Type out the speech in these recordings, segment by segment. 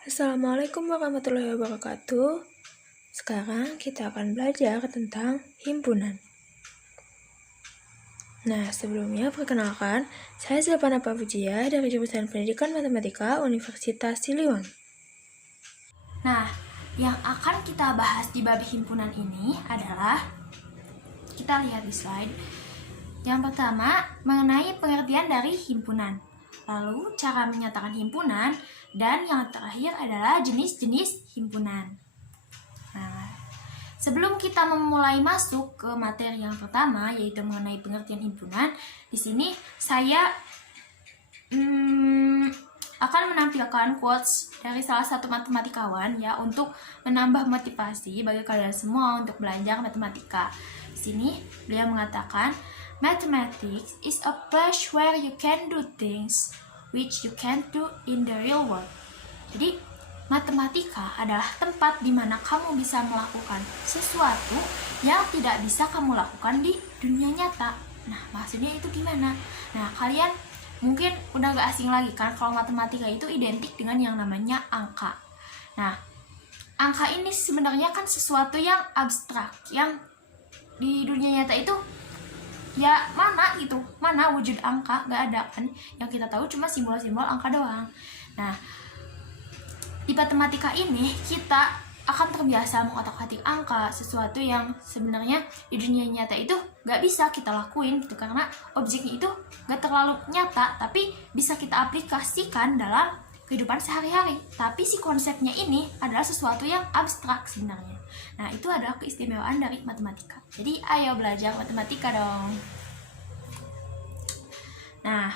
Assalamualaikum warahmatullahi wabarakatuh. Sekarang kita akan belajar tentang himpunan. Nah, sebelumnya perkenalkan, saya Zilpana Pavujia dari jurusan Pendidikan Matematika Universitas Siliwangi. Nah, yang akan kita bahas di bab himpunan ini adalah, kita lihat di slide. Yang pertama, mengenai pengertian dari himpunan. Lalu, cara menyatakan himpunan. Dan yang terakhir adalah jenis-jenis himpunan. Nah, sebelum kita memulai masuk ke materi yang pertama, yaitu mengenai pengertian himpunan, di sini saya akan menampilkan quotes dari salah satu matematikawan ya untuk menambah motivasi bagi kalian semua untuk belajar matematika. Di sini beliau mengatakan, "Mathematics is a place where you can do things which you can't do in the real world." Jadi, matematika adalah tempat di mana kamu bisa melakukan sesuatu yang tidak bisa kamu lakukan di dunia nyata. Nah, maksudnya itu gimana? Nah, kalian mungkin udah gak asing lagi kan kalau matematika itu identik dengan yang namanya angka. Nah, angka ini sebenarnya kan sesuatu yang abstrak, yang di dunia nyata itu ya mana wujud angka, gak ada kan. Yang kita tahu cuma simbol-simbol angka doang. Nah, di matematika ini kita akan terbiasa mengotak-atik angka, sesuatu yang sebenarnya di dunia nyata itu gak bisa kita lakuin gitu, karena objeknya itu gak terlalu nyata, tapi bisa kita aplikasikan dalam kehidupan sehari-hari. Tapi si konsepnya ini adalah sesuatu yang abstrak sebenarnya. Nah, itu adalah keistimewaan dari matematika. Jadi ayo belajar matematika dong. Nah,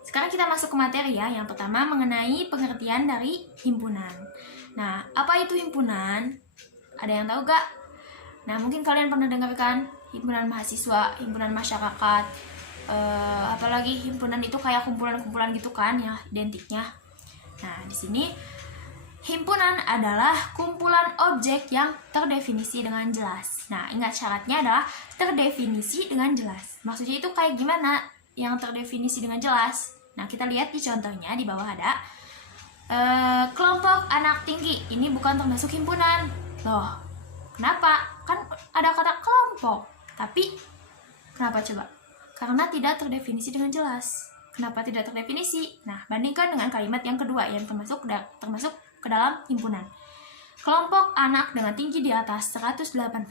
sekarang kita masuk ke materi ya. Yang pertama mengenai pengertian dari himpunan. Nah, apa itu himpunan? Ada yang tahu gak? Nah, mungkin kalian pernah dengar kan himpunan mahasiswa, himpunan masyarakat, apalagi himpunan itu kayak kumpulan-kumpulan gitu kan ya identiknya. Nah, di sini himpunan adalah kumpulan objek yang terdefinisi dengan jelas. Nah, ingat syaratnya adalah terdefinisi dengan jelas. Maksudnya itu kayak gimana yang terdefinisi dengan jelas? Nah, kita lihat di contohnya di bawah ada kelompok anak tinggi. Ini bukan termasuk himpunan. Loh, kenapa? Kan ada kata kelompok. Tapi kenapa coba? Karena tidak terdefinisi dengan jelas. Kenapa tidak terdefinisi? Nah, bandingkan dengan kalimat yang kedua yang termasuk ke dalam himpunan. Kelompok anak dengan tinggi di atas 180.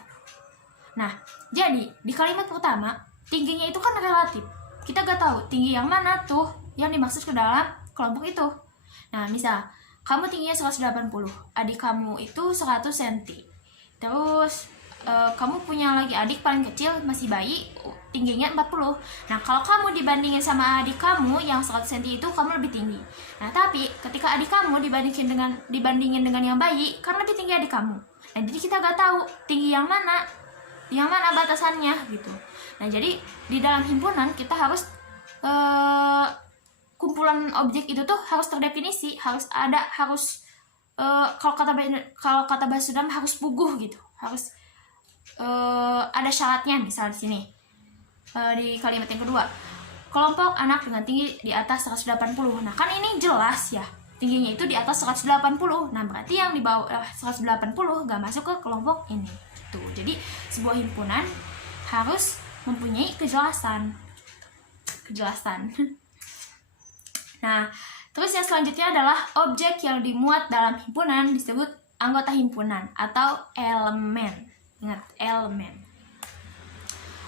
Nah, jadi di kalimat pertama, tingginya itu kan relatif. Kita gak tahu tinggi yang mana tuh yang dimaksud ke dalam kelompok itu. Nah, misal kamu tingginya 180, adik kamu itu 100 cm. Terus kamu punya lagi adik paling kecil, masih bayi, tingginya 40. Nah, kalau kamu dibandingin sama adik kamu yang 100 cm itu, kamu lebih tinggi. Nah, tapi ketika adik kamu dibandingin dengan yang bayi, kan lebih tinggi adik kamu. Nah, jadi kita gak tahu tinggi yang mana batasannya gitu. Nah, jadi di dalam himpunan kita harus kumpulan objek itu tuh harus terdefinisi, kalau kata bahasa Sunda harus puguh gitu, harus ada syaratnya. Misal di sini di kalimat yang kedua, kelompok anak dengan tinggi di atas 180. Nah, kan ini jelas ya, tingginya itu di atas 180. Nah, berarti yang di bawah 180 gak masuk ke kelompok ini gitu. Jadi sebuah himpunan harus mempunyai kejelasan. Nah, terus yang selanjutnya adalah objek yang dimuat dalam himpunan disebut anggota himpunan atau elemen. Ingat, elemen.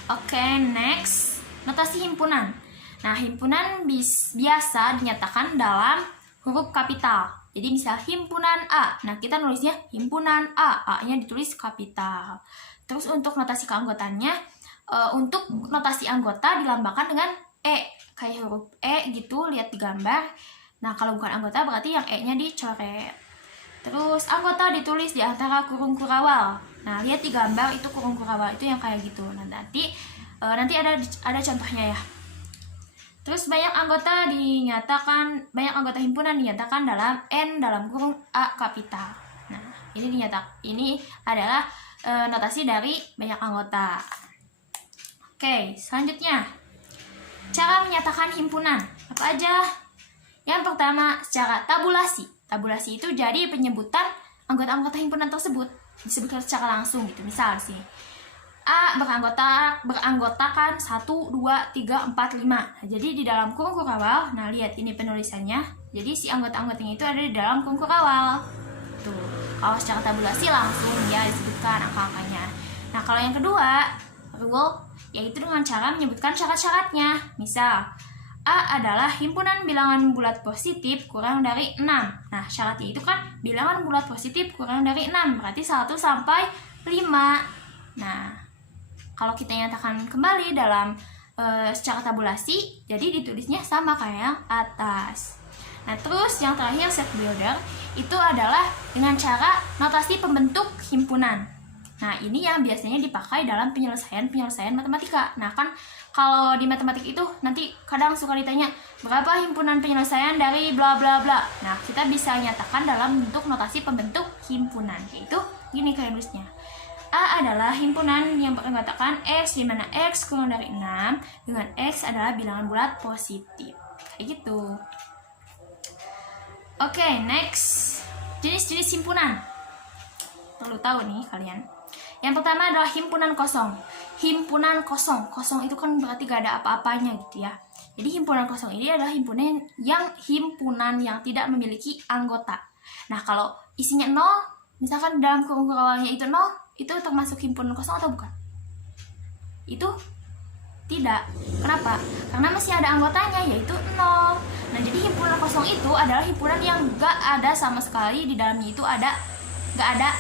Oke, next, notasi himpunan. Nah, himpunan biasa dinyatakan dalam huruf kapital. Jadi misal himpunan A, nah kita nulisnya himpunan A, A-nya ditulis kapital. Terus untuk notasi keanggotaannya, untuk notasi anggota dilambangkan dengan E, kayak huruf E gitu, lihat di gambar. Nah, kalau bukan anggota berarti yang E-nya dicoret. Terus anggota ditulis di antara kurung kurawal. Nah, lihat di gambar itu kurung kurawal itu yang kayak gitu. Nah, nanti ada contohnya ya. Terus banyak anggota himpunan dinyatakan dalam N dalam kurung A kapital. Nah, ini adalah notasi dari banyak anggota. Oke, selanjutnya cara menyatakan himpunan. Apa aja? Yang pertama, secara tabulasi. Tabulasi itu jadi penyebutan anggota-anggota himpunan tersebut, disebutkan secara langsung gitu. Misal di sini A beranggotakan 1, 2, 3, 4, 5. Nah, jadi di dalam kurung awal, nah lihat ini penulisannya. Jadi si anggota-anggotanya itu ada di dalam kurung awal. Tuh. Kalau secara tabulasi langsung ya disebutkan angka-angkanya. Nah, kalau yang kedua, rule yaitu dengan cara menyebutkan syarat-syaratnya. Misal, A adalah himpunan bilangan bulat positif kurang dari 6. Nah, syaratnya itu kan bilangan bulat positif kurang dari 6, berarti 1 sampai 5. Nah, kalau kita nyatakan kembali dalam secara tabulasi, jadi ditulisnya sama kayak yang atas. Nah, terus yang terakhir set builder itu adalah dengan cara notasi pembentuk himpunan. Nah, ini yang biasanya dipakai dalam penyelesaian matematika. Nah, kan kalau di matematik itu nanti kadang suka ditanya berapa himpunan penyelesaian dari bla bla bla. Nah, kita bisa nyatakan dalam bentuk notasi pembentuk himpunan, yaitu gini kayak nulisnya. A adalah himpunan yang beranggotakan X, di mana X kurang dari 6, dengan X adalah bilangan bulat positif. Kayak gitu. Oke, next. Jenis-jenis himpunan. Perlu tahu nih kalian. Yang pertama adalah himpunan kosong. Himpunan kosong. Kosong itu kan berarti gak ada apa-apanya gitu ya. Jadi himpunan kosong ini adalah himpunan yang tidak memiliki anggota. Nah, kalau isinya 0, misalkan dalam kurung awalnya itu 0, itu termasuk himpunan kosong atau bukan? Itu tidak. Kenapa? Karena masih ada anggotanya, yaitu 0. Nah, jadi himpunan kosong itu adalah himpunan yang gak ada sama sekali di dalamnya itu gak ada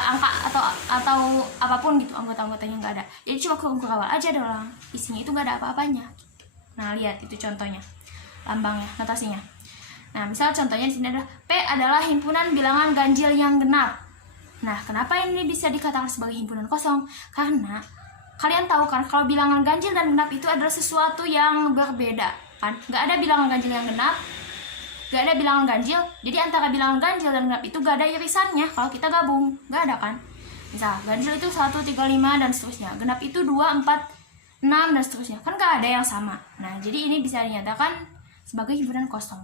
angka atau apapun gitu, anggota-anggotanya gak ada. Jadi cuma kurung awal aja doang, isinya itu gak ada apa-apanya. Nah, lihat itu contohnya, lambangnya, notasinya. Nah, misal contohnya di sini adalah himpunan bilangan ganjil yang genap. Nah, kenapa ini bisa dikatakan sebagai himpunan kosong? Karena kalian tahu kan kalau bilangan ganjil dan genap itu adalah sesuatu yang berbeda, kan? Gak ada bilangan ganjil yang genap, gak ada bilangan ganjil. Jadi antara bilangan ganjil dan genap itu gak ada irisannya kalau kita gabung, gak ada kan? Misal ganjil itu 1, 3, 5 dan seterusnya, genap itu 2, 4, 6 dan seterusnya, kan gak ada yang sama. Nah, jadi ini bisa dinyatakan sebagai himpunan kosong.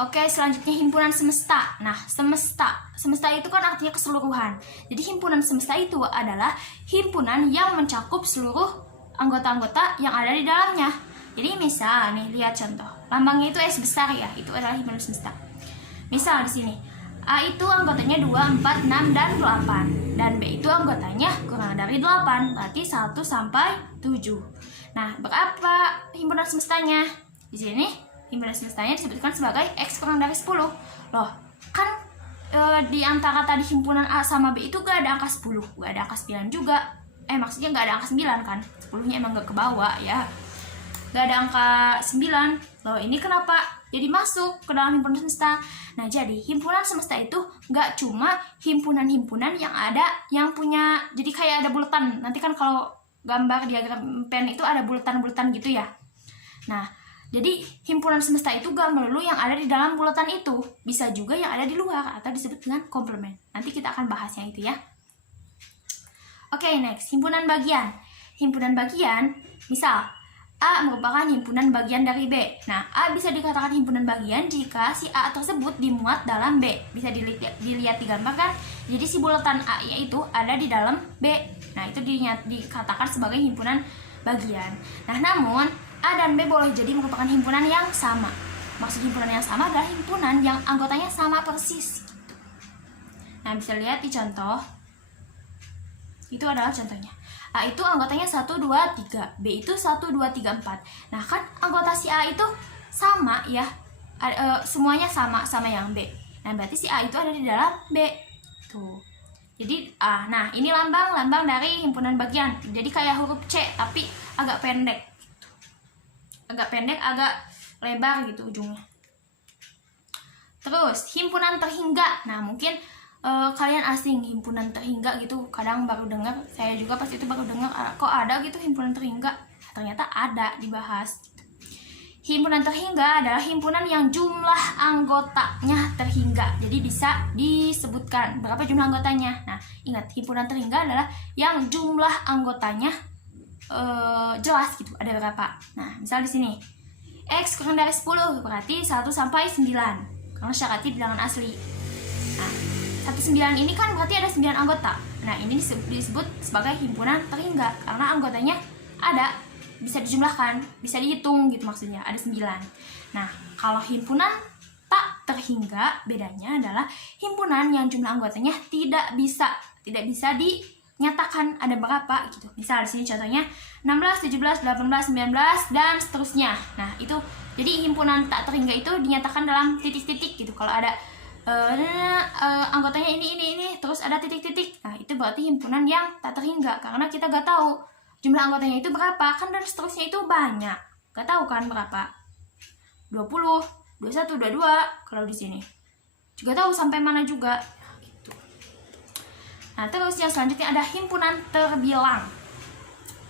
Oke, selanjutnya himpunan semesta. Nah, semesta itu kan artinya keseluruhan. Jadi himpunan semesta itu adalah himpunan yang mencakup seluruh anggota-anggota yang ada di dalamnya. Jadi misal nih, lihat contoh. Lambangnya itu S besar ya, itu adalah himpunan semesta. Misal di sini, A itu anggotanya 2, 4, 6 dan 8. Dan B itu anggotanya kurang dari 8, berarti 1 sampai 7. Nah, berapa himpunan semestanya? Di sini himpunan semestanya disebutkan sebagai X kurang dari 10. Loh, kan di antara tadi himpunan A sama B itu gak ada angka 10, gak ada angka 9 juga. Maksudnya gak ada angka 9 kan, 10-nya emang gak kebawa ya, gak ada angka 9. Loh, ini kenapa jadi masuk ke dalam himpunan semesta? Nah, jadi himpunan semesta itu gak cuma himpunan-himpunan yang ada yang punya, jadi kayak ada bulatan. Nanti kan kalau gambar diagram pen itu ada bulatan-bulatan gitu ya. Nah, jadi himpunan semesta itu gak melulu yang ada di dalam bulatan itu, bisa juga yang ada di luar atau disebut dengan komplement. Nanti kita akan bahas yang itu ya. Oke, next, himpunan bagian. Himpunan bagian, misal A merupakan himpunan bagian dari B. Nah, A bisa dikatakan himpunan bagian jika si A tersebut dimuat dalam B. Bisa dilihat di gambar kan? Jadi si bulatan A itu ada di dalam B. Nah, itu dikatakan sebagai himpunan bagian. Nah, namun A dan B boleh jadi merupakan himpunan yang sama. Maksud himpunan yang sama adalah himpunan yang anggotanya sama persis gitu. Nah, bisa lihat di contoh. Itu adalah contohnya. A itu anggotanya 1, 2, 3. B itu 1, 2, 3, 4. Nah, kan anggota si A itu sama ya. Semuanya sama yang B. Nah, berarti si A itu ada di dalam B. Tuh. Jadi, nah ini lambang dari himpunan bagian. Jadi kayak huruf C tapi agak pendek. Agak lebar gitu ujungnya. Terus, himpunan terhingga. Nah, mungkin kalian asing himpunan terhingga gitu, kadang baru dengar. Saya juga pas itu baru dengar, kok ada gitu himpunan terhingga. Ternyata ada dibahas gitu. Himpunan terhingga adalah himpunan yang jumlah anggotanya terhingga. Jadi bisa disebutkan berapa jumlah anggotanya. Nah, ingat, himpunan terhingga adalah yang jumlah anggotanya jelas gitu, ada berapa. Nah, misal di sini X kurang dari 10 berarti 1 sampai 9 karena syaratnya bilangan asli. Nah, 19 ini kan berarti ada 9 anggota. Nah, ini disebut sebagai himpunan terhingga karena anggotanya ada, bisa dijumlahkan, bisa dihitung gitu maksudnya, ada 9. Nah, kalau himpunan tak terhingga bedanya adalah himpunan yang jumlah anggotanya tidak bisa dinyatakan ada berapa gitu. Misal di sini contohnya 16, 17, 18, 19 dan seterusnya. Nah, itu jadi himpunan tak terhingga itu dinyatakan dalam titik-titik gitu. Kalau ada anggotanya ini terus ada titik-titik. Nah, itu berarti himpunan yang tak terhingga karena kita gak tahu jumlah anggotanya itu berapa kan, dan seterusnya itu banyak. Gak tahu kan berapa. 20, 21, 22 kalau di sini. Juga tahu sampai mana juga. Gitu. Nah, terus yang selanjutnya ada himpunan terbilang.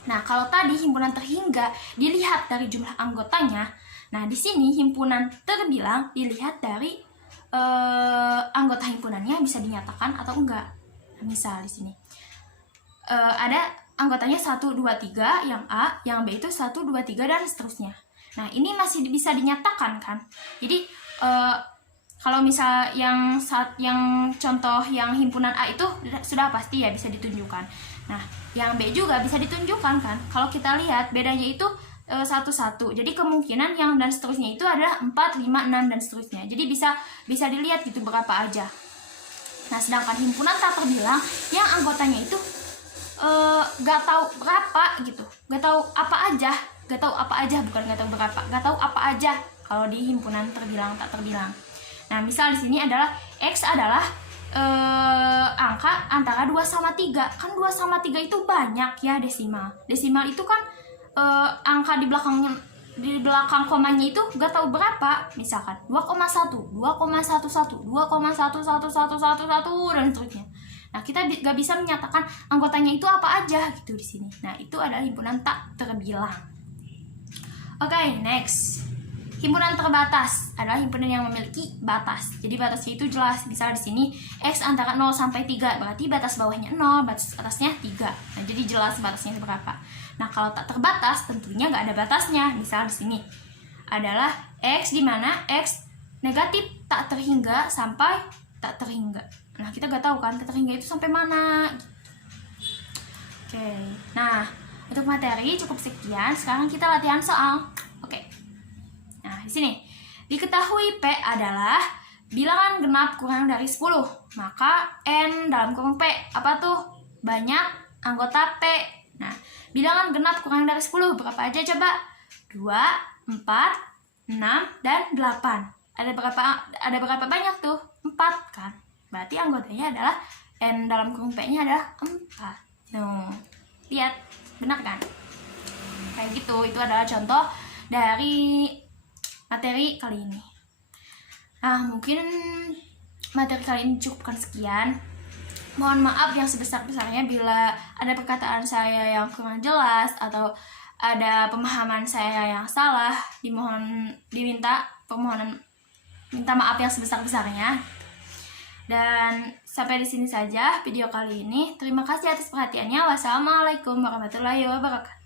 Nah, kalau tadi himpunan terhingga dilihat dari jumlah anggotanya, nah di sini himpunan terbilang dilihat dari anggota himpunannya bisa dinyatakan atau enggak. Nah, misal di sini ada anggotanya 1, 2, 3, yang A, yang B itu 1, 2, 3 dan seterusnya. Nah, ini masih bisa dinyatakan kan. Jadi kalau misal yang contoh yang himpunan A itu sudah pasti ya bisa ditunjukkan. Nah, yang B juga bisa ditunjukkan kan. Kalau kita lihat bedanya itu 1, 1. Jadi kemungkinan yang dan seterusnya itu adalah 4, 5, 6 dan seterusnya. Jadi bisa dilihat gitu berapa aja. Nah, sedangkan himpunan tak terbilang yang anggotanya itu gak tahu berapa gitu. Gak tahu apa aja, bukan gak tahu berapa. Gak tahu apa aja kalau di himpunan terbilang tak terbilang. Nah, misal di sini adalah X adalah angka antara 2 sama 3. Kan 2 sama 3 itu banyak ya desimal. Desimal itu kan angka di belakang komanya itu gak tahu berapa. Misalkan 2,1, 2,11, 2,111111 dan seterusnya. Nah, kita gak bisa menyatakan anggotanya itu apa aja gitu di sini. Nah, itu adalah himpunan tak terbilang. Oke, next. Himpunan terbatas adalah himpunan yang memiliki batas. Jadi batasnya itu jelas. Misalnya di sini X antara 0 sampai 3, berarti batas bawahnya 0, batas atasnya 3. Nah, jadi jelas batasnya berapa. Nah, kalau tak terbatas tentunya nggak ada batasnya. Misal di sini adalah X di mana X negatif tak terhingga sampai tak terhingga. Nah, kita nggak tahu kan tak terhingga itu sampai mana. Oke. Nah, untuk materi cukup sekian. Sekarang kita latihan soal. Oke. Nah, di sini diketahui P adalah bilangan genap kurang dari 10. Maka N dalam kurung P apa tuh? Banyak anggota P. Nah, bilangan genap kurang dari 10 berapa aja coba? 2, 4, 6, dan 8. Ada berapa banyak tuh? 4 kan? Berarti anggotanya adalah N dalam kurung P-nya adalah 4. Nah, lihat, benar kan? Kayak gitu, itu adalah contoh dari materi kali ini. Nah, mungkin materi kali ini cukupkan sekian. Mohon maaf yang sebesar-besarnya bila ada perkataan saya yang kurang jelas atau ada pemahaman saya yang salah. Minta maaf yang sebesar-besarnya. Dan sampai di sini saja video kali ini. Terima kasih atas perhatiannya. Wassalamualaikum warahmatullahi wabarakatuh.